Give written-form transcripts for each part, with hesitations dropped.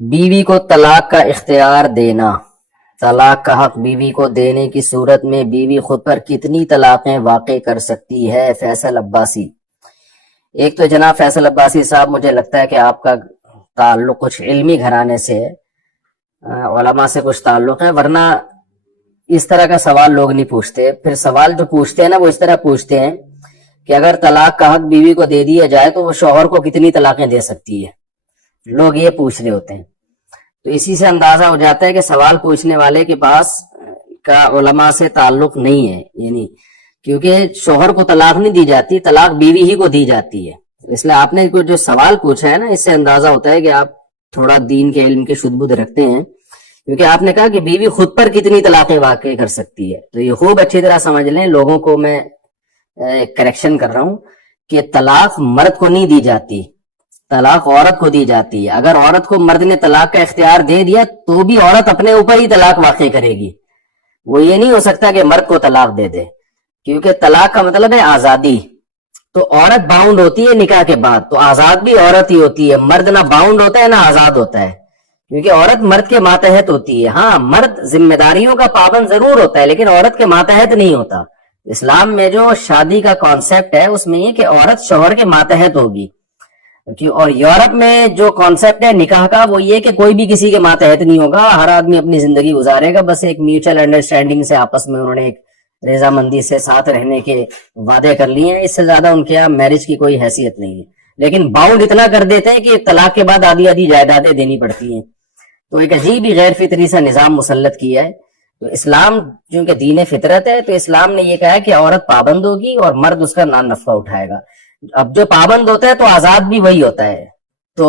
بیوی کو طلاق کا اختیار دینا۔ طلاق کا حق بیوی کو دینے کی صورت میں بیوی خود پر کتنی طلاقیں واقع کر سکتی ہے؟ فیصل عباسی۔ ایک تو جناب فیصل عباسی صاحب، مجھے لگتا ہے کہ آپ کا تعلق کچھ علمی گھرانے سے ہے، علماء سے کچھ تعلق ہے، ورنہ اس طرح کا سوال لوگ نہیں پوچھتے۔ پھر سوال جو پوچھتے ہیں نا وہ اس طرح پوچھتے ہیں کہ اگر طلاق کا حق بیوی کو دے دیا جائے تو وہ شوہر کو کتنی طلاقیں دے سکتی ہے، لوگ یہ پوچھ رہے ہوتے ہیں۔ تو اسی سے اندازہ ہو جاتا ہے کہ سوال پوچھنے والے کے پاس کا علماء سے تعلق نہیں ہے، یعنی کیونکہ شوہر کو طلاق نہیں دی جاتی، طلاق بیوی ہی کو دی جاتی ہے۔ اس لیے آپ نے جو سوال پوچھا ہے نا، اس سے اندازہ ہوتا ہے کہ آپ تھوڑا دین کے علم کے شد بدھ رکھتے ہیں، کیونکہ آپ نے کہا کہ بیوی خود پر کتنی طلاقیں واقع کر سکتی ہے۔ تو یہ خوب اچھی طرح سمجھ لیں، لوگوں کو میں کریکشن کر رہا ہوں کہ طلاق مرد کو نہیں دی جاتی، طلاق عورت کو دی جاتی ہے۔ اگر عورت کو مرد نے طلاق کا اختیار دے دیا تو بھی عورت اپنے اوپر ہی طلاق واقع کرے گی، وہ یہ نہیں ہو سکتا کہ مرد کو طلاق دے دے، کیونکہ طلاق کا مطلب ہے آزادی۔ تو عورت باؤنڈ ہوتی ہے نکاح کے بعد، تو آزاد بھی عورت ہی ہوتی ہے، مرد نہ باؤنڈ ہوتا ہے نہ آزاد ہوتا ہے، کیونکہ عورت مرد کے ماتحت ہوتی ہے۔ ہاں، مرد ذمہ داریوں کا پابند ضرور ہوتا ہے لیکن عورت کے ماتحت نہیں ہوتا۔ اسلام میں جو شادی کا کانسیپٹ ہے اس میں یہ کہ عورت شوہر کے ماتحت ہوگی، اور یورپ میں جو کانسیپٹ ہے نکاح کا وہ یہ کہ کوئی بھی کسی کے ماتحت نہیں ہوگا، ہر آدمی اپنی زندگی گزارے گا، بس ایک میوچل انڈرسٹینڈنگ سے آپس میں انہوں نے ایک رضامندی سے ساتھ رہنے کے وعدے کر لیے ہیں، اس سے زیادہ ان کے یہاں میرج کی کوئی حیثیت نہیں ہے۔ لیکن باؤنڈ اتنا کر دیتے ہیں کہ طلاق کے بعد آدھی آدھی جائیدادیں دینی پڑتی ہیں، تو ایک عجیب ہی غیر فطری سا نظام مسلط کیا ہے۔ تو اسلام چونکہ دین فطرت ہے تو اسلام نے یہ کہا ہے کہ عورت پابند ہوگی اور مرد اس کا نان نفع اٹھائے گا۔ اب جو پابند ہوتا ہے تو آزاد بھی وہی ہوتا ہے، تو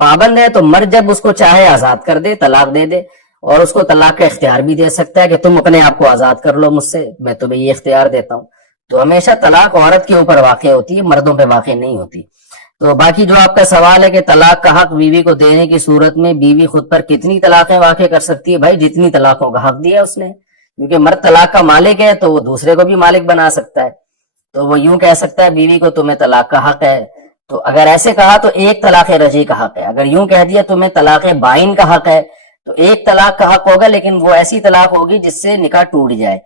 پابند ہے تو مرد جب اس کو چاہے آزاد کر دے، طلاق دے دے، اور اس کو طلاق کا اختیار بھی دے سکتا ہے کہ تم اپنے آپ کو آزاد کر لو مجھ سے، میں تمہیں یہ اختیار دیتا ہوں۔ تو ہمیشہ طلاق عورت کے اوپر واقع ہوتی ہے، مردوں پہ واقع نہیں ہوتی۔ تو باقی جو آپ کا سوال ہے کہ طلاق کا حق بیوی کو دینے کی صورت میں بیوی خود پر کتنی طلاقیں واقع کر سکتی ہے؟ بھائی جتنی طلاقوں کا حق دیا اس نے، کیونکہ مرد طلاق کا مالک ہے تو وہ دوسرے کو بھی مالک بنا سکتا ہے، تو وہ یوں کہہ سکتا ہے بیوی کو تمہیں طلاق کا حق ہے، تو اگر ایسے کہا تو ایک طلاق رجعی کا حق ہے۔ اگر یوں کہہ دیا تمہیں طلاق بائن کا حق ہے تو ایک طلاق کا حق ہوگا، لیکن وہ ایسی طلاق ہوگی جس سے نکاح ٹوٹ جائے،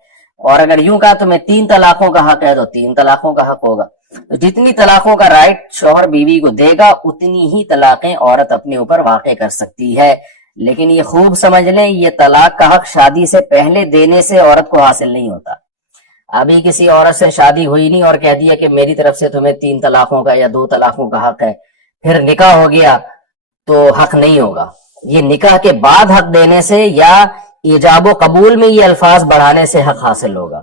اور اگر یوں کہا تمہیں 3 طلاقوں کا حق ہے تو 3 طلاقوں کا حق ہوگا۔ تو جتنی طلاقوں کا رائٹ شوہر بیوی کو دے گا اتنی ہی طلاقیں عورت اپنے اوپر واقع کر سکتی ہے۔ لیکن یہ خوب سمجھ لیں، یہ طلاق کا حق شادی سے پہلے دینے سے عورت کو حاصل نہیں ہوتا۔ ابھی کسی عورت سے شادی ہوئی نہیں اور کہہ دیا کہ میری طرف سے تمہیں 3 طلاقوں کا یا 2 طلاقوں کا حق ہے، پھر نکاح ہو گیا تو حق نہیں ہوگا۔ یہ نکاح کے بعد حق دینے سے یا ایجاب و قبول میں یہ الفاظ بڑھانے سے حق حاصل ہوگا۔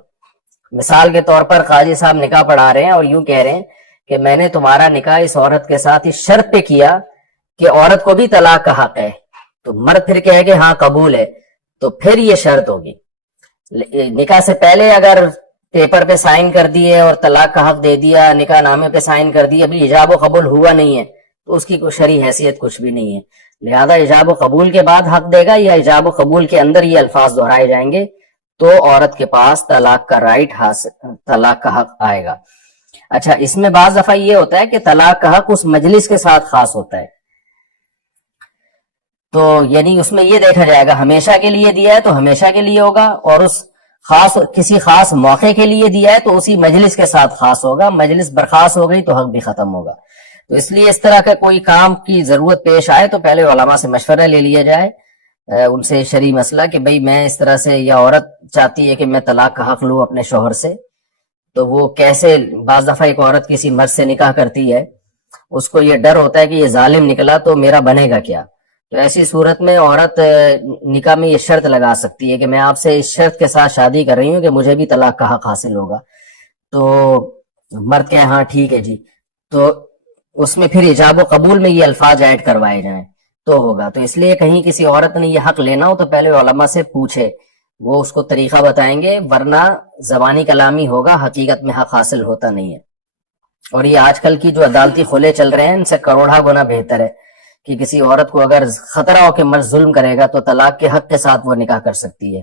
مثال کے طور پر قاضی صاحب نکاح پڑھا رہے ہیں اور یوں کہہ رہے ہیں کہ میں نے تمہارا نکاح اس عورت کے ساتھ اس شرط پہ کیا کہ عورت کو بھی طلاق کا حق ہے، تو مرد پھر کہے کہ ہاں قبول ہے، تو پھر یہ شرط ہوگی۔ نکاح سے پہلے اگر پیپر پہ سائن کر دیے اور طلاق کا حق دے دیا، نکاح نامے پہ سائن کر دی، ابھی ایجاب و قبول ہوا نہیں ہے تو اس کی کوئی شرعی حیثیت کچھ بھی نہیں ہے۔ لہذا ایجاب و قبول کے بعد حق دے گا یا ایجاب و قبول کے اندر یہ الفاظ دہرائے جائیں گے تو عورت کے پاس طلاق کا رائٹ حاصل، طلاق کا حق آئے گا۔ اچھا، اس میں بعض دفعہ یہ ہوتا ہے کہ طلاق کا حق اس مجلس کے ساتھ خاص ہوتا ہے، تو یعنی اس میں یہ دیکھا جائے گا ہمیشہ کے لیے دیا ہے تو ہمیشہ کے لیے ہوگا، اور اس خاص کسی خاص موقع کے لیے دیا ہے تو اسی مجلس کے ساتھ خاص ہوگا۔ مجلس برخاست ہو گئی تو حق بھی ختم ہوگا۔ تو اس لیے اس طرح کا کوئی کام کی ضرورت پیش آئے تو پہلے علماء سے مشورہ لے لیا جائے، ان سے شرعی مسئلہ کہ بھئی میں اس طرح سے، یا عورت چاہتی ہے کہ میں طلاق کا حق لوں اپنے شوہر سے، تو وہ کیسے؟ بعض دفعہ ایک عورت کسی مرد سے نکاح کرتی ہے، اس کو یہ ڈر ہوتا ہے کہ یہ ظالم نکلا تو میرا بنے گا کیا، تو ایسی صورت میں عورت نکاح میں یہ شرط لگا سکتی ہے کہ میں آپ سے اس شرط کے ساتھ شادی کر رہی ہوں کہ مجھے بھی طلاق کا حق حاصل ہوگا، تو مرد کہے ہاں ٹھیک ہے جی، تو اس میں پھر ایجاب و قبول میں یہ الفاظ ایڈ کروائے جائیں تو ہوگا۔ تو اس لیے کہیں کسی عورت نے یہ حق لینا ہو تو پہلے علماء سے پوچھے، وہ اس کو طریقہ بتائیں گے، ورنہ زبانی کلامی ہوگا، حقیقت میں حق حاصل ہوتا نہیں ہے۔ اور یہ آج کل کی جو عدالتی خلے چل رہے ہیں ان سے کروڑا گنا بہتر ہے کہ کسی عورت کو اگر خطرہ ہو کہ مرد ظلم کرے گا تو طلاق کے حق کے ساتھ وہ نکاح کر سکتی ہے۔